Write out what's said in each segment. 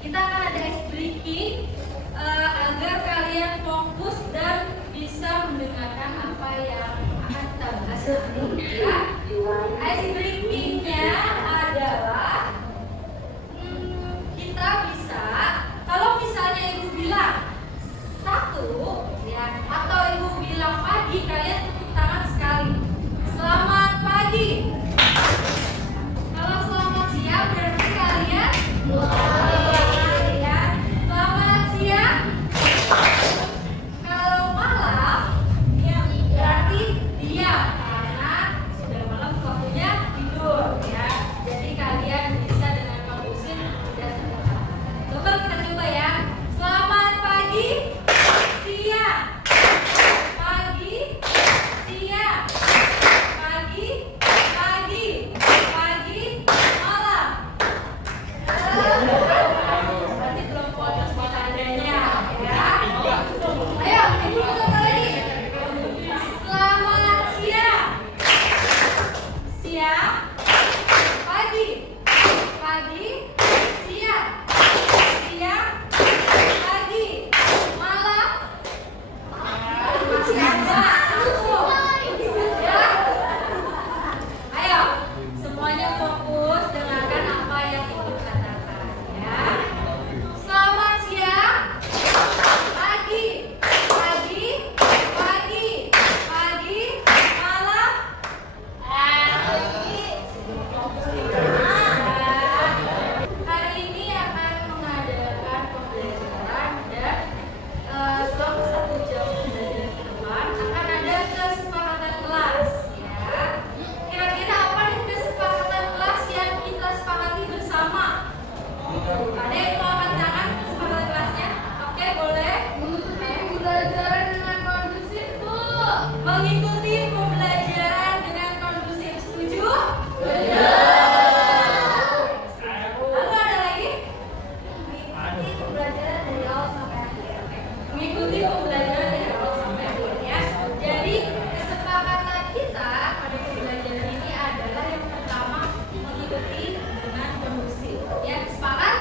kita akan ada ice breaking agar kalian fokus dan bisa mendengarkan apa yang akan kita bahas nanti. Ya. Ice breakingnya adalah kita bisa, kalau misalnya ibu bilang satu, ya, atau ibu bilang pagi, kalian tepuk tangan sekali. Selamat pagi. Kalau selamat siang berarti kalian ya. Selamat siang. Kalau malam berarti diam karena sudah malam waktunya tidur ya. Jadi kalian bisa dengan kondusif dan tenang. Coba kita coba ya. Selamat pagi, siang, pagi, siang, pagi, pagi, pagi, malam. Berarti belum fokus tandanya ya. Ayo, ibu coba lagi. Selamat siang, siang, pagi, pagi, siang, siang, pagi, malam. Masih ada satu. Ya. Ayo, semuanya fokus dengarkan apa yang ibu katakan ya. Selamat siang, pagi, pagi, pagi, pagi, malam. Hari ini akan mengadakan pembelajaran dan selama 1 jam pembelajaran ke depan akan ada kesepakatan kelas ya. Kira-kira apa nih kesepakatan kelas yang kita sepakati bersama? Ada yang mau angkat tangan kesepakatan kelasnya? Oke, boleh. Pembelajaran dengan kondusif, Bu. Mengikuti pembelajaran dengan kondusif. Setuju? Setuju. Lalu ada lagi? Mengikuti pembelajaran dari awal sampai akhir. Mengikuti pembelajaran dari awal sampai akhir ya. Jadi kesepakatan kita pada pembelajaran ini adalah yang pertama mengikuti dengan kondusif. Ya, sepakat?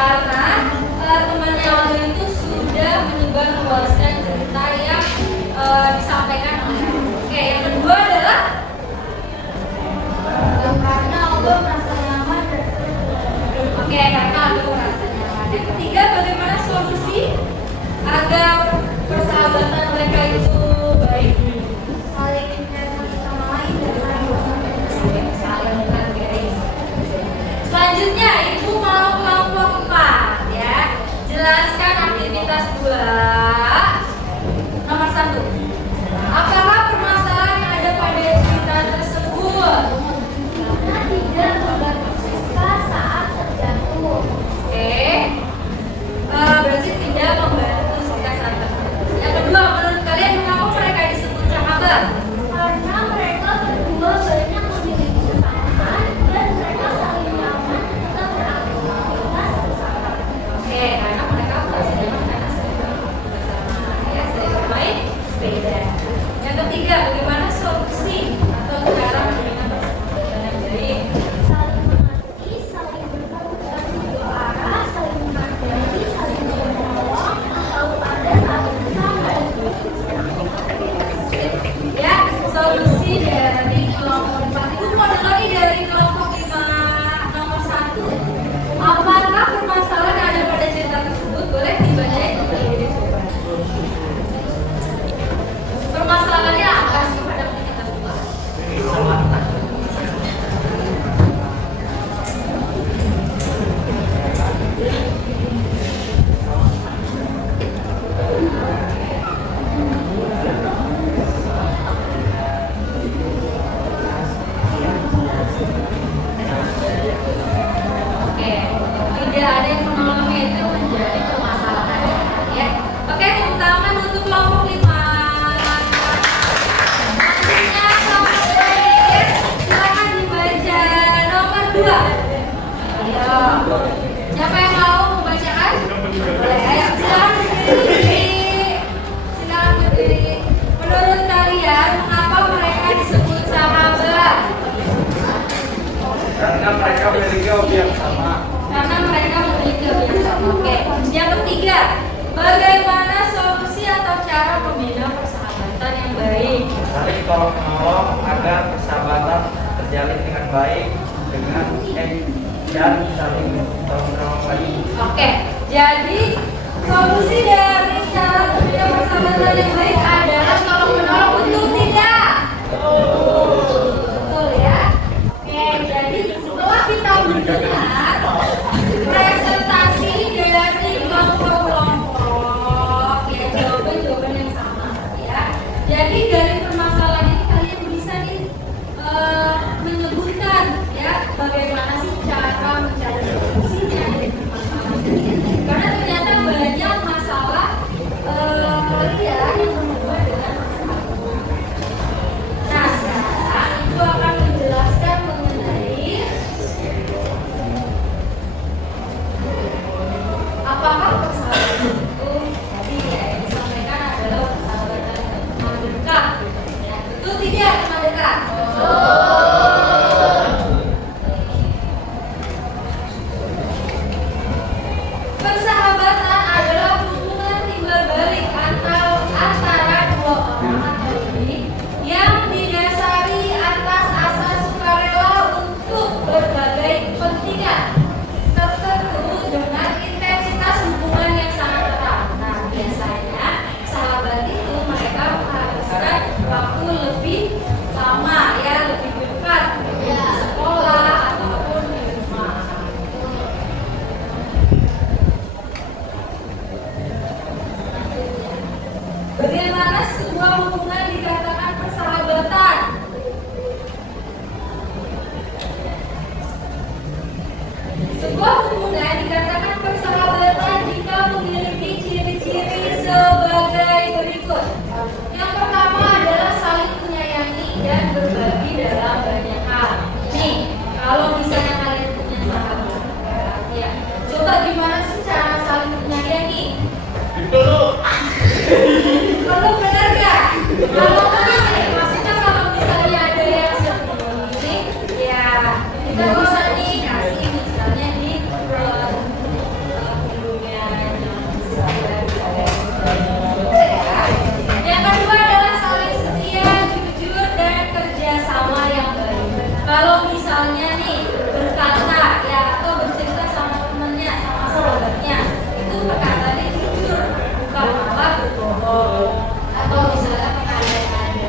karena temannya Aldo itu sudah menyebar luaskan cerita yang disampaikan oleh Aldo. Oke, yang kedua adalah karena Aldo merasa nyaman dan oke, karena Aldo merasa nyaman. Yang ketiga, bagaimana solusi agar persahabatan mereka itu baik? Saling satu sama lain dan saling menghargai. Selanjutnya, ibu mau kelompok 4 ya. Jelaskan aktivitas 2. Nomor 1. Apakah permasalahan yang ada pada cerita tersebut? Karena tidak membantu siswa saat terjatuh. Oke. Berarti tidak membantu siswa saat terjatuh. Yang kedua, menurut kalian mengapa mereka disebut sahabat? Karena mereka berdua banyak memiliki kesamaan dan mereka saling nyaman dan beraktivitas bersama. Oke, karena mereka merasa nyaman karena sering bersama, ya, sering bermain sepeda. Yang ketiga, bagaimana solusi atau cara memberikan persahabatan yang baik? Saling mengerti, saling berkomunikasi dua arah, saling menghargai, saling menolong, selalu ada saling bersama. Ya, solusi dari kelompok 4 itu model lagi dari kelompok 5 nomor 1. Apakah permasalahan yang ada pada cerita tersebut? Boleh dibacain kembali. Permasalahannya apa sih pada cerita tersebut? Oke, tidak ada yang menolongnya itu menjadi permasalahan ya. Oke, tepuk tangan untuk kelompok 5. Selanjutnya kelompok lain, silakan dibaca nomor 2. Ayo, siapa yang mau membacakan? Boleh, ayo silakan berdiri. Silakan berdiri. Menurut kalian, mengapa mereka disebut sahabat? Karena mereka memiliki hobi yang sama. Karena mereka memiliki hobi yang sama. Oke. Yang ketiga, bagaimana solusi atau cara membina persahabatan yang baik? Saling tolong menolong agar persahabatan terjalin dengan baik dengan dan saling tolong menolong baik. Oke. Jadi solusi dari cara membina persahabatan yang baik adalah tolong menolong, betul tidak? Betul ya. Oke. Jadi setelah kita mendengar presentasi dari kelompok-kelompok, ya jawaban yang sama ya. Jadi dari permasalahan ini kalian bisa nih menyebutkan ya bagaimana sih cara mencari solusinya dari permasalahan ini. Karena ternyata banyak masalah ya yang membuat perkataannya jujur, bukan malah berbohong atau misalnya mengada-ngada.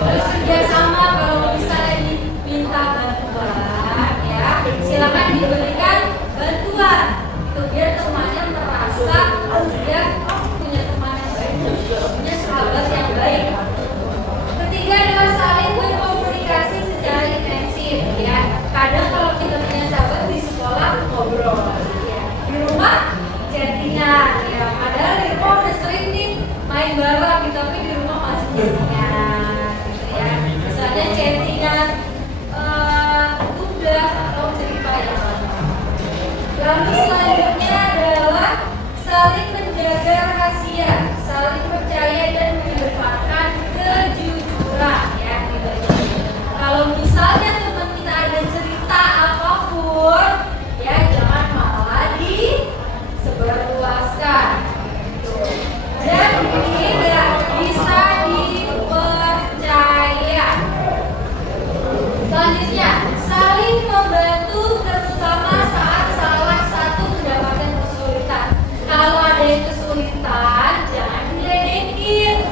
Terus kerjasama, kalau misalnya diminta bantuan, ya silakan diberikan bantuan. Itu biar temannya merasa dia punya teman yang baik, punya sahabat yang baik. Ketiga adalah saling berkomunikasi secara intensif. Ya, kadang kalau kita punya sahabat di sekolah ngobrol, ya. Di rumah chattingan, ya. Padahal di rumah udah sering nih main bareng, tapi di rumah masih chattingan, gitu ya. Misalnya chattingan tugas atau cerita yang sama. Lalu selanjutnya adalah saling menjaga rahasia, saling percaya dan mengedepankan kejujuran, ya gitu. Kalau misalnya teman kita ada cerita apapun, ya jangan malah disebarluaskan. Dan ini nggak bisa dipercaya. Selanjutnya, saling membantu terutama saat salah satu mendapatkan kesulitan. Kalau ada yang kesulitan, jangan diledekin,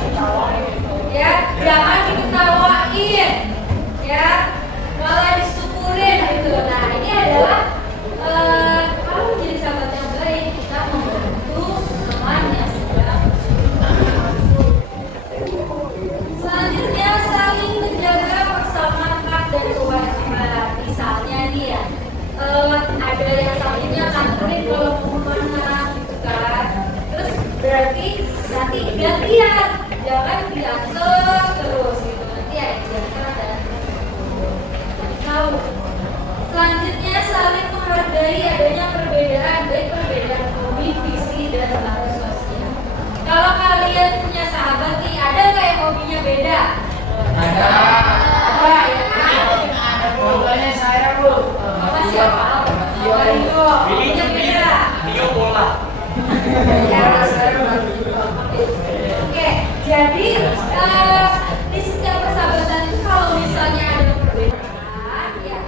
ya, jangan diketawain, ya, malah disyukurin gitu. Nah, ini adalah kalau menjadi sahabat yang baik, kita membantu teman yang sedang kesulitan. Selanjutnya, saling menjaga persamaan hak dan kewajiban. Misalnya nih ya, ada yang satunya kantorin kalau mau kemana gitu kan. Terus berarti nanti gantian, jangan diatur terus gitu. Nanti ya jangan ada tahu. Selanjutnya, saling menghargai adanya perbedaan, baik perbedaan hobi, visi, dan status sosial. Kalau kalian punya sahabat nih, ada nggak yang hobinya beda? Ada. Apa ya? Contohnya saya, Bu. Apa siapa? Tio. Hobinya beda. Tio bola. Ya, oke, jadi di setiap persahabatan itu kalau misalnya ada perbedaan, ya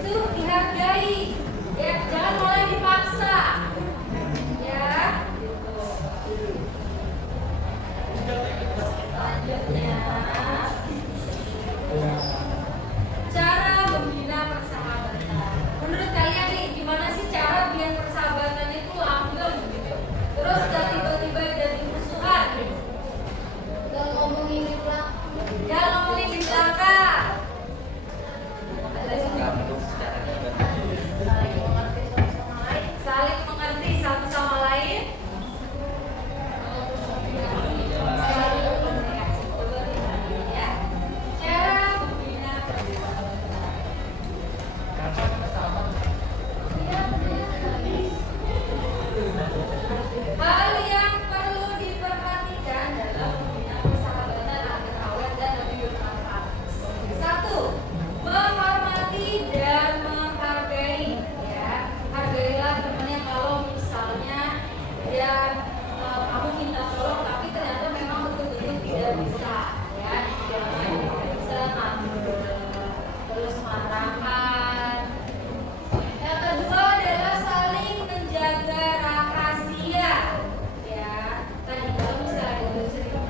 itu dihargai, ya jangan malah dipaksa, ya. Selanjutnya, cara membina persahabatan. Menurut kalian nih, gimana sih cara biar persahabatan itu langgeng gitu? Terus gak tiba-tiba jadi musuhan gitu? Gak ngomongin di belakang. Saling mengerti satu sama lain. Saling komunikasi. Coba lihat ya. Cara membina persahabatan. Hal yang perlu diperhatikan dalam membina persahabatan agar awet dan lebih bermanfaat. 1. Menghormati dan menghargai, ya. Hargailah temannya kalau misalnya dia kamu minta tolong tapi ternyata memang betul-betul tidak bisa, ya. Jangan bisa ngambek, terus marahan. Yang kedua adalah saling menjaga rahasia, ya. Tadi kalau misalnya ada cerita,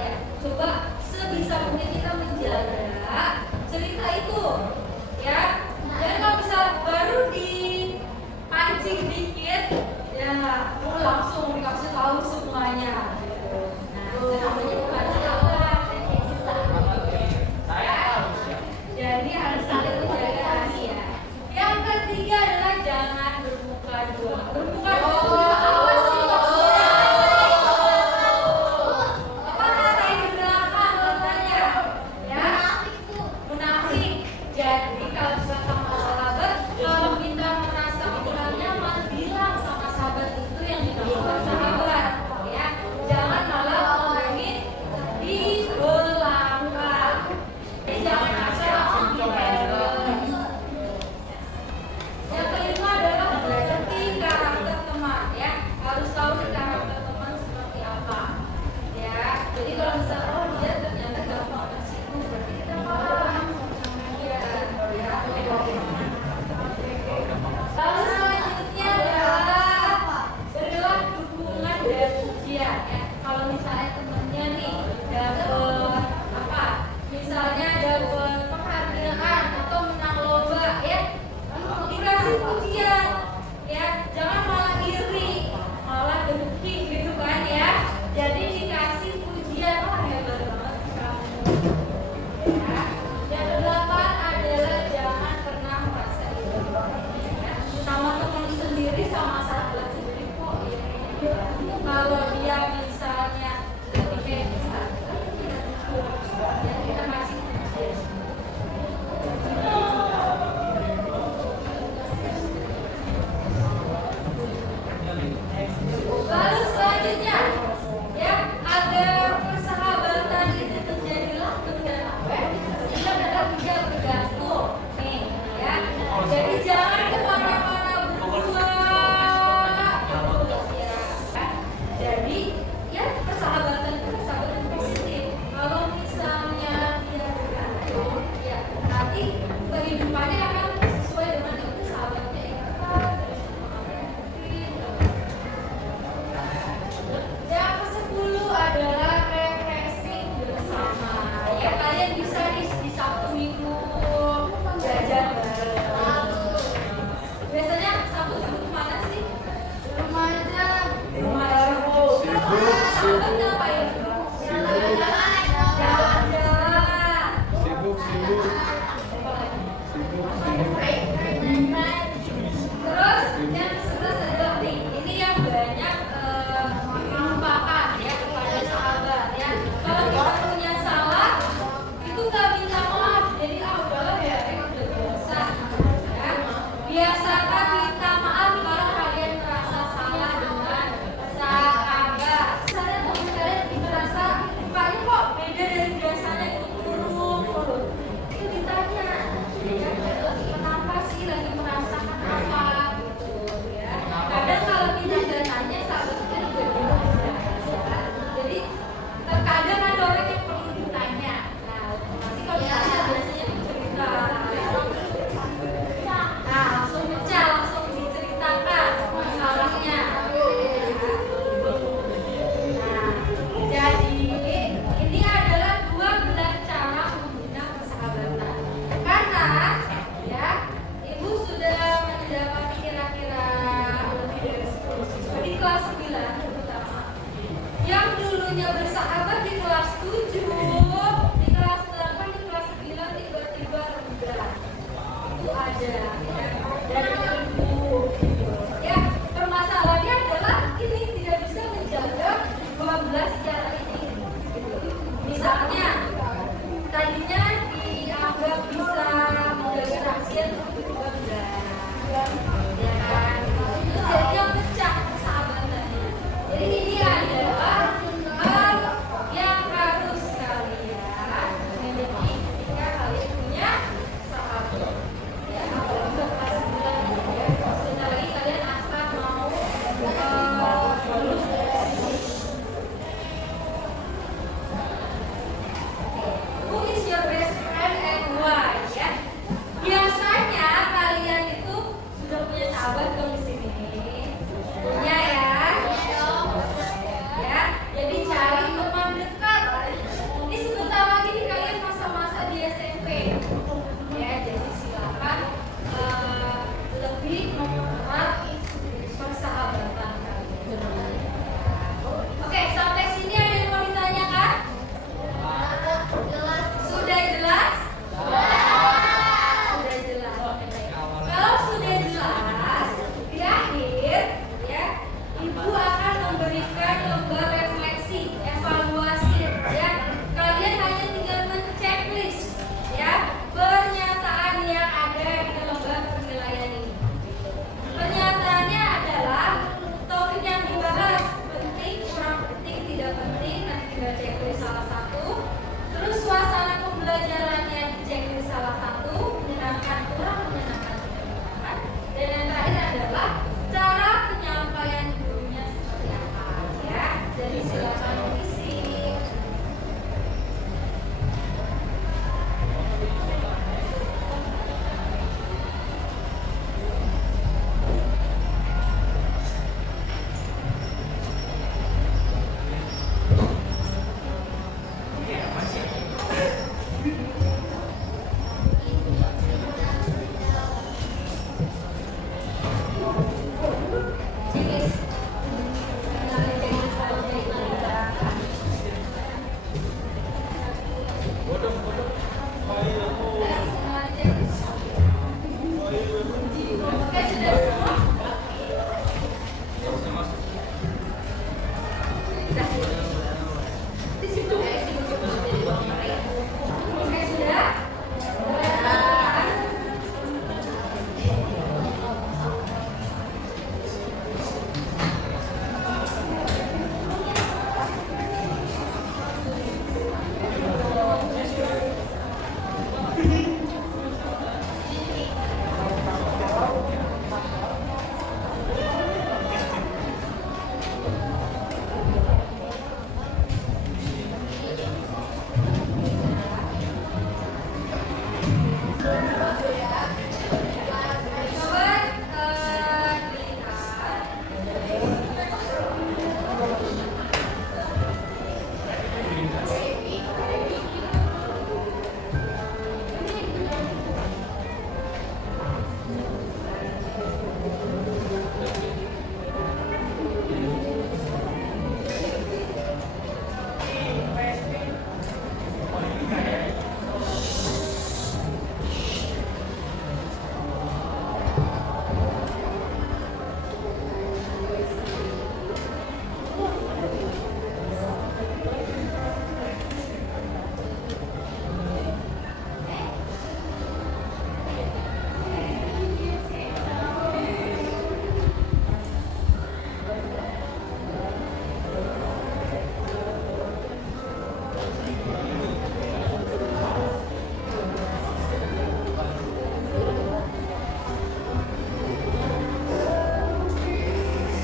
ya coba sebisa mungkin kita menjaga cerita itu, ya. Dan kalau misalnya baru dipancing dikit, ya langsung dikasih tahu semuanya. Gitu. Nah, itu namanya bukan sahabat, kayak kita. Jadi harus saling menjaga rahasia. Yang ketiga adalah jangan bermuka dua. Bermuka dua apa sih maksudnya? Apa ngatain di belakang katanya? Ya, munafik. Jadi kalau misalnya sama sahabat, kalau kita merasa kurang nyaman, bilang sama sahabat itu yang kita bukan sahabat, ya. Jangan malah ngomongin di belakang. Jadi jangan asal langsung dibales. Yang kelima adalah mengerti karakter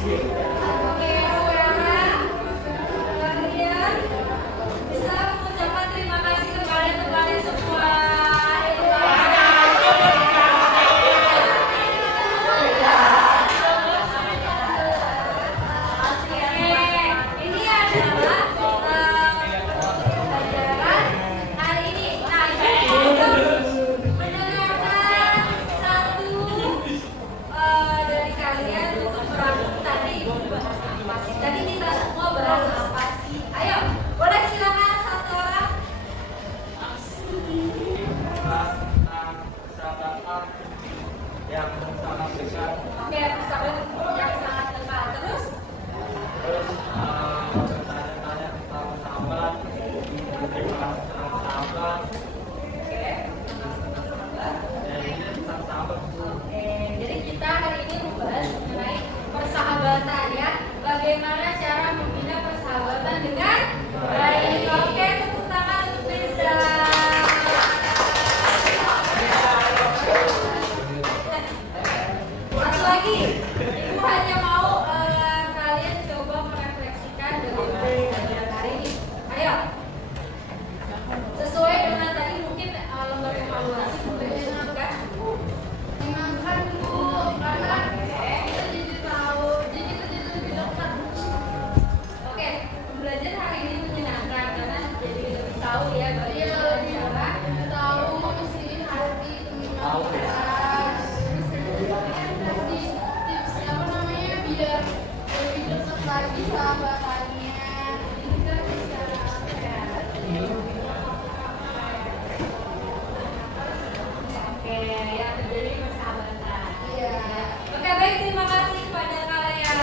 Oke, sekarang kalian bisa mengucapkan terima kasih kepada kalian semua. Oke, ini adalah pelajaran hari ini. Nah, ini untuk mendengarkan satu dari kalian untuk merangkum tadi bahasa apa sih? Tadi kita semua bahasa apa sih? Ayo, boleh silakan satu orang. Tentang persahabatan yang sangat dekat. Oke, persahabatan yang sangat dekat. Terus, Terus bertanya-tanya tentang sahabat, tentang sahabat, oke, dan ini tentang sahabat. oke. Jadi kita hari ini membahas mengenai persahabatan ya. Bagaimana cara membina persahabatan dengan baik. Oke, tepuk tangan untuk Beza. Satu lagi, Ibu hanya mau kalian coba merefleksikan bagaimana pelajaran hari ini. Ayo, sesuai dengan tadi mungkin lembar evaluasi boleh disebutkan. Menyenangkan Bu, karena kita jadi tahu, jadi kita jadi lebih dekat. Oke, belajar hari ini menyenangkan karena jadi lebih tahu ya bagaimana cara tahu isi hati teman-teman. Tips apa namanya biar lebih dekat lagi sahabatannya. Jadi kita bisa oke, ya terjadi persahabatan. Iya. Oke, baik, terima kasih kepada kalian.